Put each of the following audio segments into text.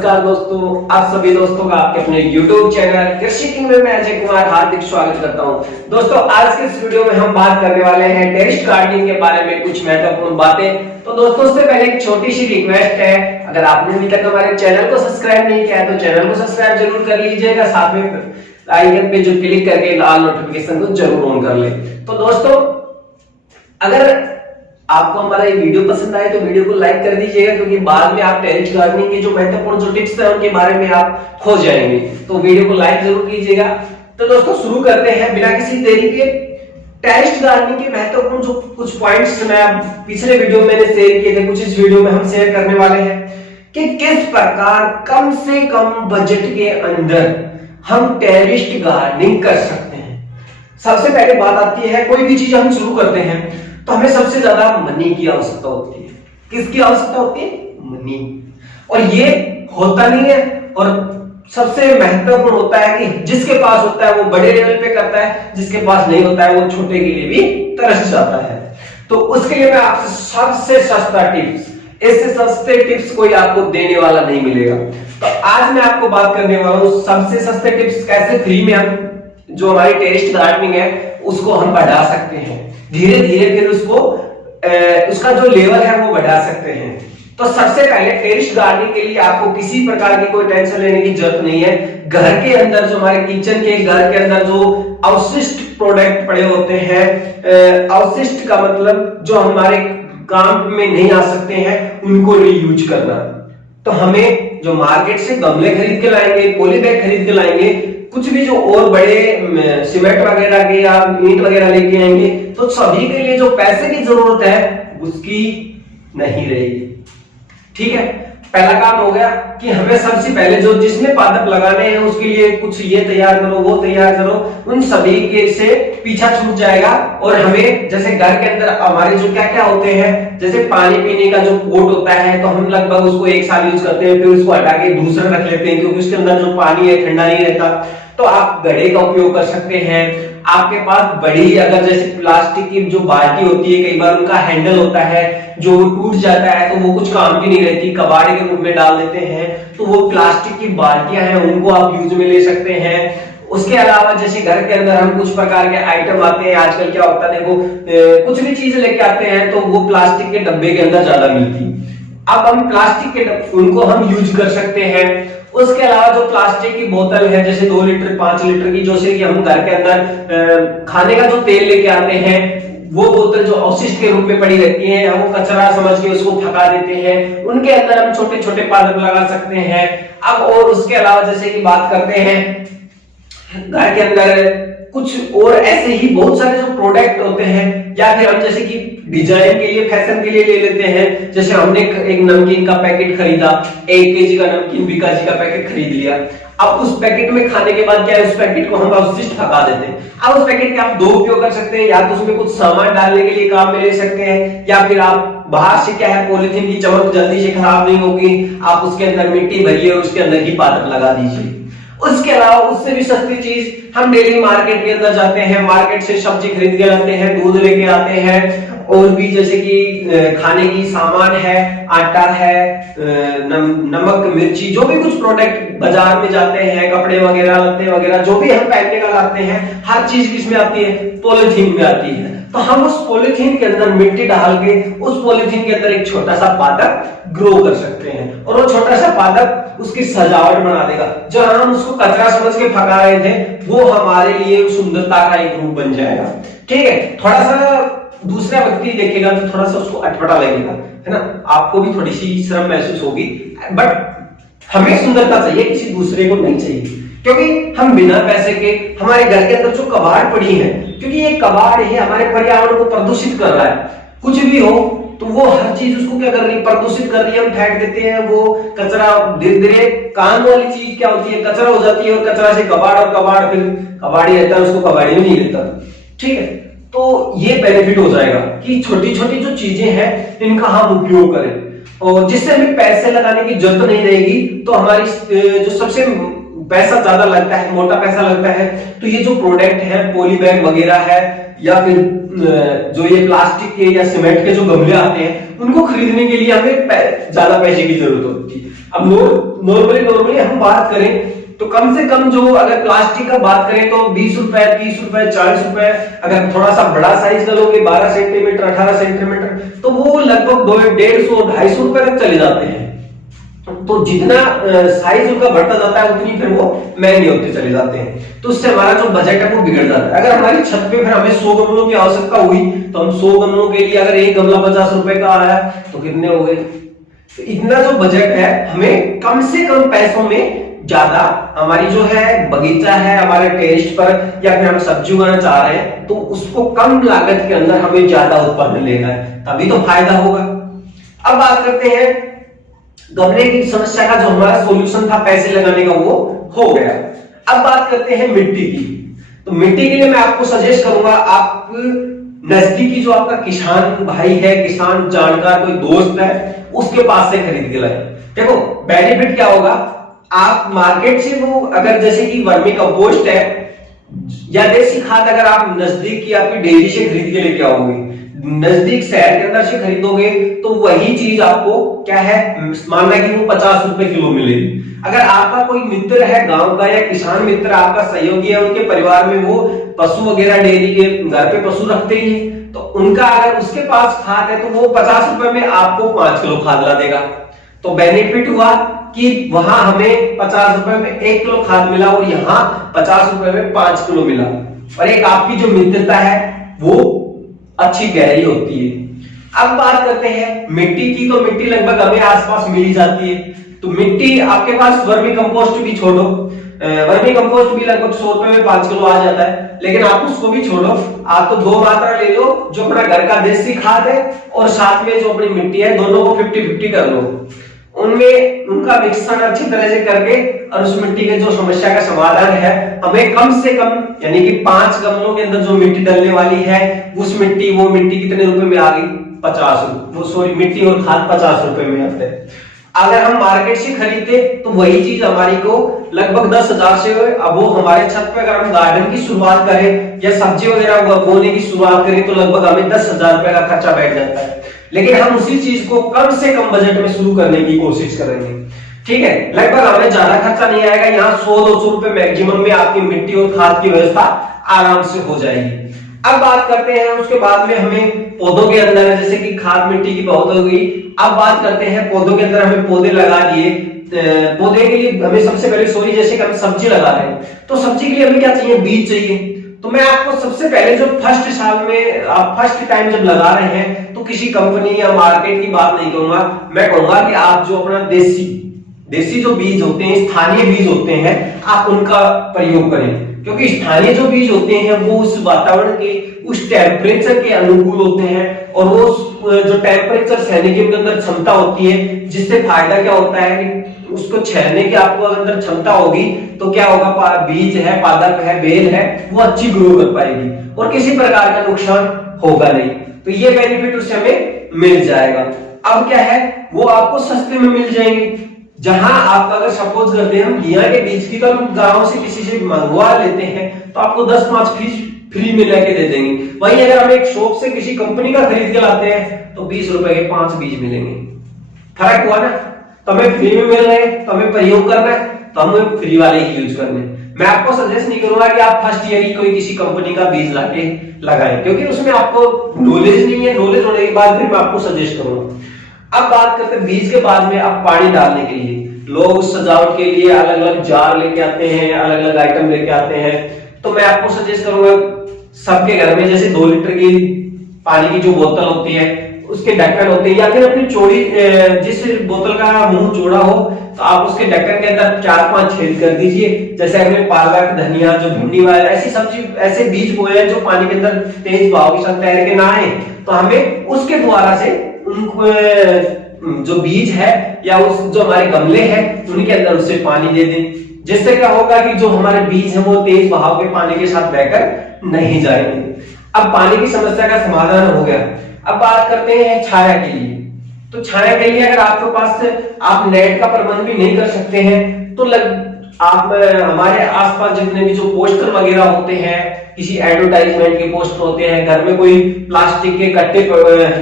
नमस्कार दोस्तों, आप सभी दोस्तों का आपके अपने YouTube चैनल कृषि किंग में मैं अजय कुमार हार्दिक स्वागत करता हूं। दोस्तों आज के इस वीडियो में हम बात करने वाले हैं टेरेस गार्डनिंग के बारे में कुछ महत्वपूर्ण बातें। तो दोस्तों उससे पहले एक छोटी सी रिक्वेस्ट है, अगर आपने अभी तक हमारे चैनल को सब्सक्राइब नहीं किया है तो चैनल को सब्सक्राइब जरूर कर लीजिएगा, साथ में आइकन पे जो क्लिक करके ऑल नोटिफिकेशन को जरूर ऑन कर ले। तो दोस्तों अगर आपको हमारा ये वीडियो पसंद आए तो वीडियो को लाइक कर दीजिएगा, क्योंकि बाद में आप टेरेस गार्डनिंग के जो महत्वपूर्ण जो टिप्स हैं उनके बारे में आप खो जाएंगे। तो वीडियो को लाइक जरूर कीजिएगा। तो दोस्तों शुरू करते हैं बिना किसी देरी के। टेरेस गार्डनिंग के महत्वपूर्ण जो कुछ पॉइंट्स मैं पिछले वीडियो में मैंने शेयर किए थे, कुछ इस वीडियो में हम शेयर करने वाले हैं कि किस प्रकार कम से कम बजट के अंदर हम टेरेस गार्डनिंग कर सकते हैं। सबसे पहले बात आती है, कोई भी चीज हम शुरू करते हैं तो हमें सबसे ज्यादा मनी की आवश्यकता होती है। किसकी आवश्यकता होती है? मनी। और ये होता नहीं है, और सबसे महत्वपूर्ण होता है कि जिसके पास होता है वो बड़े लेवल पे करता है, जिसके पास नहीं होता है वो छोटे के लिए भी तरस जाता है। तो उसके लिए मैं आपसे सबसे सस्ता टिप्स, इससे सस्ते टिप्स कोई आपको देने वाला नहीं मिलेगा। तो आज मैं आपको बात करने वाला हूं सबसे सस्ते टिप्स, कैसे फ्री में हम जो हमारी टेरेस गार्डनिंग है उसको हम बढ़ा सकते हैं, धीरे धीरे फिर उसको उसका जो लेवल है वो बढ़ा सकते हैं। तो सबसे पहले टेरेस गार्डनिंग के लिए आपको किसी प्रकार की कोई टेंशन लेने की जरूरत नहीं है। घर के अंदर जो हमारे किचन के घर के अंदर जो अवशिष्ट प्रोडक्ट पड़े होते हैं, अवशिष्ट का मतलब जो हमारे काम में नहीं आ सकते हैं उनको रीयूज करना। तो हमें जो मार्केट से गमले खरीद के लाएंगे, पॉली बैग खरीद के लाएंगे, कुछ भी जो और बड़े सीमेंट वगैरह के या ईंट वगैरह लेके आएंगे, तो सभी के लिए जो पैसे की जरूरत है उसकी नहीं रहेगी। ठीक है, पहला काम हो गया कि हमें सबसे पहले जो जिसमें पादप लगाने हैं उसके लिए कुछ ये तैयार करो, वो तैयार करो, उन सभी के से पीछा छूट जाएगा। और हमें जैसे घर के अंदर हमारे जो क्या क्या होते हैं, जैसे पानी पीने का जो पोट होता है तो हम लगभग उसको 1 साल यूज करते हैं, फिर उसको हटा के दूसरा रख लेते हैं, क्योंकि उसके अंदर जो पानी है ठंडा नहीं रहता। तो आप घड़े का उपयोग कर सकते हैं। आपके पास बड़ी अगर जैसे प्लास्टिक की जो बाल्टी होती है, कई बार उनका हैंडल होता है जो टूट जाता है तो वो कुछ काम की नहीं रहती, कबाड़े के रूप में डाल देते हैं, तो वो प्लास्टिक की बाल्टियां हैं उनको आप यूज में ले सकते हैं। उसके अलावा जैसे घर के अंदर हम कुछ प्रकार के आइटम आते हैं, आजकल क्या होता है देखो, कुछ भी चीज लेके आते हैं तो वो प्लास्टिक के डब्बे के अंदर ज्यादा मिलती। अब हम प्लास्टिक के उनको हम यूज कर सकते हैं। उसके अलावा जो प्लास्टिक की बोतल है जैसे 2 लीटर 5 लीटर की, जैसे कि हम घर के अंदर खाने का जो तेल लेके आते हैं, वो बोतल जो अवशिष्ट के रूप में पड़ी रहती है, हम वो कचरा समझ के उसको फका देते हैं, उनके अंदर हम छोटे छोटे पादप लगा सकते हैं। अब और उसके अलावा जैसे कि बात करते हैं घर के अंदर कुछ और ऐसे ही बहुत सारे जो प्रोडक्ट होते हैं, या फिर हम जैसे कि डिजाइन के लिए फैशन के लिए ले लेते हैं। जैसे हमने एक नमकीन का पैकेट खरीदा, 1 केजी का नमकीन बीकाजी का पैकेट खरीद लिया। अब उस पैकेट में खाने के बाद क्या है, उस पैकेट को हम अवशिष्ट फका देते हैं। अब उस पैकेट के आप 2 उपयोग कर सकते हैं, या तो उसमें कुछ सामान डालने के लिए काम में ले सकते हैं, या फिर आप बाहर से क्या है पॉलिथीन की चमक जल्दी से खराब नहीं होगी, आप उसके अंदर मिट्टी भरिए और उसके अंदर ही पादप लगा दीजिए। उसके अलावा उससे भी सस्ती चीज, हम डेली मार्केट के अंदर जाते हैं, मार्केट से सब्जी खरीद के लाते हैं, दूध लेके आते हैं, और भी जैसे कि खाने की सामान है, आटा है, नमक मिर्ची, जो भी कुछ प्रोडक्ट बाजार में जाते हैं, कपड़े वगैरह लत्ते वगैरह जो भी हम पहनने का लाते हैं, हर चीज किसमें आती है? पॉलिथीन में आती है। तो हम उस पॉलिथीन के अंदर मिट्टी डाल के उस पॉलिथीन के अंदर एक छोटा सा पादप ग्रो कर सकते हैं, और वो छोटा सा पादप उसकी सजावट बना देगा। जो हम उसको कचरा समझ के फका रहे थे वो हमारे लिए सुंदरता का एक रूप बन जाएगा। ठीक है, थोड़ा सा दूसरा व्यक्ति देखेगा तो थोड़ा सा उसको अटपटा लगेगा, है ना, आपको भी थोड़ी सी शर्म महसूस होगी, बट हमें सुंदरता चाहिए, किसी दूसरे को नहीं चाहिए। क्योंकि हम बिना पैसे के हमारे घर के अंदर जो कबाड़ पड़ी है, क्योंकि ये कबाड़ ही हमारे पर्यावरण को प्रदूषित कर रहा है। कुछ भी हो तो वो हर चीज उसको क्या कर रही है? प्रदूषित कर रही है, हम फेंक देते हैं वो कचरा। धीरे धीरे काम वाली चीज क्या होती है? कचरा हो जाती है, और कचरा से कबाड़, और कबाड़ फिर कबाड़ी रहता है, उसको कबाड़ी में नहीं रहता। ठीक है, तो ये बेनिफिट हो जाएगा कि छोटी छोटी जो चीजें हैं इनका हम उपयोग करें, और जिससे हमें पैसे लगाने की जरूरत नहीं रहेगी। तो हमारी जो सबसे पैसा ज्यादा लगता है, मोटा पैसा लगता है, तो ये जो प्रोडक्ट है पॉली बैग वगैरह है, या फिर जो ये प्लास्टिक के या सीमेंट के जो गमले आते हैं उनको खरीदने के लिए हमें ज्यादा पैसे की जरूरत होती है। अब नॉर्मली हम बात करें तो कम से कम जो अगर प्लास्टिक का बात करें तो 20 रुपए, 30 रुपए, 40 रुपए, अगर थोड़ा सा बड़ा साइज का लोगे 12 सेंटीमीटर, 18 सेंटीमीटर, तो वो लगभग 150, 250 रुपए तक चले जाते हैं। तो जितना साइज उनका बढ़ता जाता है उतनी फिर वो महंगे होते चले जाते हैं, तो उससे हमारा जो बजट है वो बिगड़ जाता है। अगर हमारी छत पे फिर हमें 100 गमलों की आवश्यकता हुई तो हम 100 गमलों के लिए अगर एक गमला 50 रुपए का आया तो कितने हो गए। तो इतना जो बजट है हमें कम से कम पैसों में ज्यादा हमारी जो है बगीचा है हमारे टेरेस पर या फिर हम सब्जी उगाना चाह रहे हैं तो उसको कम लागत के अंदर हमें ज्यादा उत्पादन लेना है, तभी तो फायदा होगा। अब बात करते हैं गमले की समस्या का, जो हमारा सॉल्यूशन था पैसे लगाने का वो हो गया। अब बात करते हैं मिट्टी की। तो मिट्टी के लिए मैं आपको सजेस्ट करूंगा, आप नजदीकी जो आपका किसान भाई है, किसान जानकार कोई दोस्त है, उसके पास से खरीद के लाए। देखो बेनिफिट क्या होगा, आप मार्केट से वो अगर जैसे कि वर्मी कंपोस्ट है या देसी खाद अगर आप नजदीक की आपकी डेयरी से खरीद के लेके आओगे, नजदीक शहर के अंदर से खरीदोगे तो वही चीज आपको क्या है, मानना कि वो 50 रुपए किलो मिलेगी। अगर आपका कोई मित्र है गांव का या किसान मित्र आपका सहयोगी है, उनके परिवार में वो पशु वगैरह डेयरी के घर पे पशु रखते ही है, तो उनका अगर उसके पास खाद है तो वो 50 रुपए में आपको 5 किलो खाद ला देगा। तो बेनिफिट हुआ कि वहां हमें 50 रुपए में 1 किलो खाद मिला और यहाँ 50 रुपए में 5 किलो मिला, और एक आपकी जो मित्रता है वो अच्छी गहरी होती है। अब बात करते हैं मिट्टी की। तो मिट्टी लगभग हमें आसपास मिल ही जाती है, तो मिट्टी आपके पास वर्मी कंपोस्ट भी छोड़ो, वर्मी कंपोस्ट भी लगभग 100 रुपए में 5 किलो आ जाता है, लेकिन आप उसको भी छोड़ो, आप तो 2 मात्रा ले लो, जो अपना घर का देसी खाद है और साथ में जो अपनी मिट्टी है, दोनों को 50-50 कर लो, उनमें उनका मिश्रण अच्छी तरह से करके और उस मिट्टी के जो समस्या का समाधान है हमें कम से कम यानी कि 5 गमलों के अंदर जो मिट्टी डलने वाली है वो मिट्टी कितने रुपए में आ गई, 50 रुपए, मिट्टी और खाद 50 रुपए में आते हैं। अगर हम मार्केट से खरीदते तो वही चीज हमारी को लगभग 10,000 से, अब वो हमारे छत पे अगर हम गार्डन की शुरुआत करें या सब्जी वगैरह बोने की शुरुआत करें तो लगभग हमें 10,000 रुपए का खर्चा बैठ जाता है, लेकिन हम उसी चीज को कम से कम बजट में शुरू करने की कोशिश करेंगे। ठीक है, लगभग हमें ज्यादा खर्चा नहीं आएगा, यहाँ 100-200 रुपए मैक्सिमम में आपकी मिट्टी और खाद की व्यवस्था आराम से हो जाएगी। अब बात करते हैं उसके बाद में हमें पौधों के अंदर, जैसे कि खाद मिट्टी की बहुत हो गई, अब बात करते हैं पौधों के अंदर हमें पौधे लगा दिए, पौधे के लिए हमें सबसे पहले जैसे कि हम सब्जी लगा रहे हैं तो सब्जी के लिए हमें क्या चाहिए, बीज चाहिए। तो मैं आपको सबसे पहले जो फर्स्ट साल में आप फर्स्ट टाइम जब लगा रहे हैं तो किसी कंपनी या मार्केट की बात नहीं कहूंगा, मैं कहूंगा कि आप जो अपना देसी जो बीज होते हैं, स्थानीय बीज होते हैं, आप उनका प्रयोग करें, क्योंकि स्थानीय जो बीज होते हैं वो उस वातावरण के उस टेम्परेचर के अनुकूल होते हैं, और वो जो टेम्परेचर सहने की उनके अंदर क्षमता होती है, जिससे फायदा क्या होता है कि उसको छहने की आपको अंदर क्षमता होगी तो क्या होगा, बीज है, पादप है, बेल है, वो अच्छी ग्रो कर पाएगी और किसी प्रकार का नुकसान होगा नहीं। तो ये बेनिफिट उससे हमें मिल जाएगा। अब क्या है, वो आपको सस्ते में मिल जाएंगे। जहां आप अगर सपोज करते हैं हम घिया के बीज की तो हम गांव से किसी से मंगवा लेते हैं तो आपको 10 पाँच फ्री में लेके दे देंगे, वहीं अगर हम एक शॉप से किसी कंपनी का खरीद के लाते हैं तो 20 रुपए के 5 बीज मिलेंगे। फर्क हुआ ना, तो हमें फ्री में मिल रहे हैं तो हमें प्रयोग करना है तो हमें फ्री वाले ही यूज करने। मैं आपको सजेस्ट नहीं करूंगा कि आप फर्स्ट ईयर ही कोई किसी कंपनी का बीज लाके लगाएं, क्योंकि उसमें आपको नॉलेज नहीं है, नॉलेज होने के बाद फिर मैं आपको सजेस्ट करूंगा। अब बात करते हैं बीज के बाद में अब पानी डालने के लिए। लोग सजावट के लिए अलग अलग जार लेके आते हैं, अलग अलग आइटम लेके आते हैं, तो मैं आपको सजेस्ट करूंगा सबके घर में जैसे 2 लीटर की पानी की जो बोतल होती है उसके ढक्कन होते हैं, या फिर अपनी चौड़ी जिस बोतल का मुंह चौड़ा हो तो आप उसके ढक्कन के अंदर 4-5 छेद कर दीजिए। जैसे हमने पालक, धनिया, जो भिंडी वाला ऐसी सब्जी ऐसे बीज बोए हैं जो पानी के अंदर तेज बहाव के साथ तैर के ना आए, तो हमें उसके द्वारा से उनको जो बीज है या उस जो हमारे गमले हैं उनके अंदर उससे पानी दे दें, जिससे क्या होगा कि जो हमारे बीज है वो तेज बहाव के पानी के साथ बहकर नहीं जाएंगे। अब पानी की समस्या का समाधान हो गया। अब बात करते हैं छाया के लिए। तो छाया के लिए अगर आपके पास आप नेट का प्रबंध भी नहीं कर सकते हैं तो आप हमारे आसपास जितने भी जो पोस्टर वगैरह होते हैं, किसी एडवर्टाइजमेंट के पोस्टर होते हैं, घर में कोई प्लास्टिक के कट्टे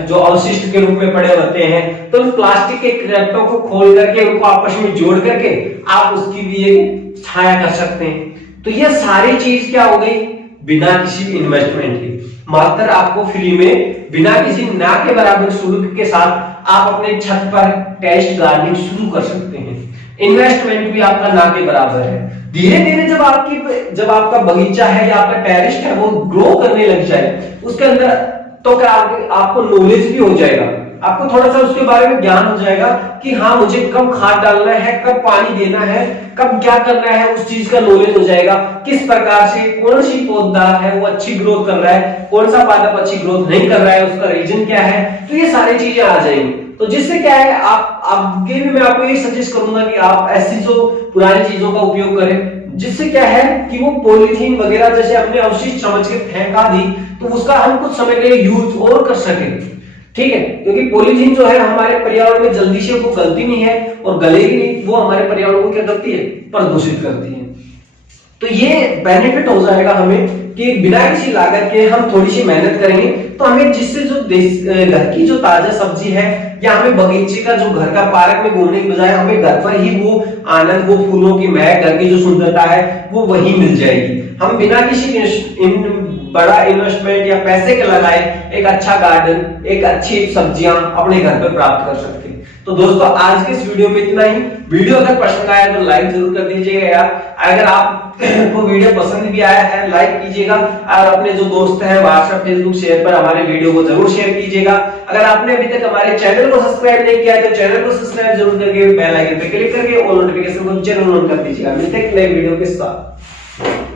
जो अवशिष्ट के रूप में पड़े होते हैं, तो उन प्लास्टिक के कट्टों को खोल करके उनको आपस में जोड़ करके आप उसकी भी एक छाया कर सकते हैं। तो ये सारी चीज क्या हो गई, बिना किसी इन्वेस्टमेंट के, मात्र आपको फ्री में बिना किसी ना के बराबर शुल्क के साथ आप अपने छत पर टेरेस गार्डनिंग शुरू कर सकते हैं। इन्वेस्टमेंट भी आपका ना के बराबर है। धीरे धीरे जब आपका बगीचा है या आपका टेरेस है वो ग्रो करने लग जाए, उसके अंदर तो क्या आपको नॉलेज भी हो जाएगा, आपको थोड़ा सा उसके बारे में ज्ञान हो जाएगा कि हाँ मुझे कब खाद डालना है, कब पानी देना है, कब क्या करना है, उस चीज का नॉलेज हो जाएगा। किस प्रकार से कौन सी पौधा है वो अच्छी ग्रोथ कर रहा है, कौन सा पादप अच्छी ग्रोथ नहीं कर रहा है, उसका रीजन क्या है, तो ये सारी चीजें आ जाएंगी। तो जिससे क्या है, आप आगे भी मैं आपको ये सजेस्ट करूंगा कि आप ऐसी जो पुरानी चीजों का उपयोग करें, जिससे क्या है कि वो पॉलीथीन वगैरह जैसे हमने अवशिष्ट समझ के फेंका दी, तो उसका हम कुछ समय के लिए यूज और कर सकें, ठीक है। क्योंकि पॉलीथीन जो है हमारे पर्यावरण में जल्दी से वो गलती नहीं है और गलेगी नहीं, वो हमारे पर्यावरण को क्या करती है, प्रदूषित करती है। तो ये बेनिफिट हो जाएगा हमें कि बिना किसी लागत के हम थोड़ी सी मेहनत करेंगे तो हमें जिससे जो घर की जो ताजा सब्जी है या हमें बगीचे का जो घर का पार्क में घूमने की बजाय हमें घर पर ही वो आनंद, वो फूलों की महक, घर की जो सुंदरता है वो वही मिल जाएगी। हम बिना किसी बड़ा इन्वेस्टमेंट या पैसे के लगाए एक अच्छा गार्डन, एक अच्छी सब्जियां अपने घर पर प्राप्त कर सकते हैं। तो दोस्तों आज के इस वीडियो में इतना ही। वीडियो अगर पसंद आया तो लाइक जरूर कर दीजिएगा यार। अगर आपको वीडियो पसंद भी आया है लाइक कीजिएगा और अपने जो दोस्त हैं व्हाट्सएप, फेसबुक शेयर पर हमारे वीडियो को जरूर शेयर कीजिएगा। अगर आपने अभी तक हमारे चैनल को सब्सक्राइब नहीं किया है तो चैनल को सब्सक्राइब जरूर करके बेल आइकन पे क्लिक करके ऑल नोटिफिकेशन को जरूर ऑन कर दीजिएगा। मिलते हैं नए वीडियो के साथ।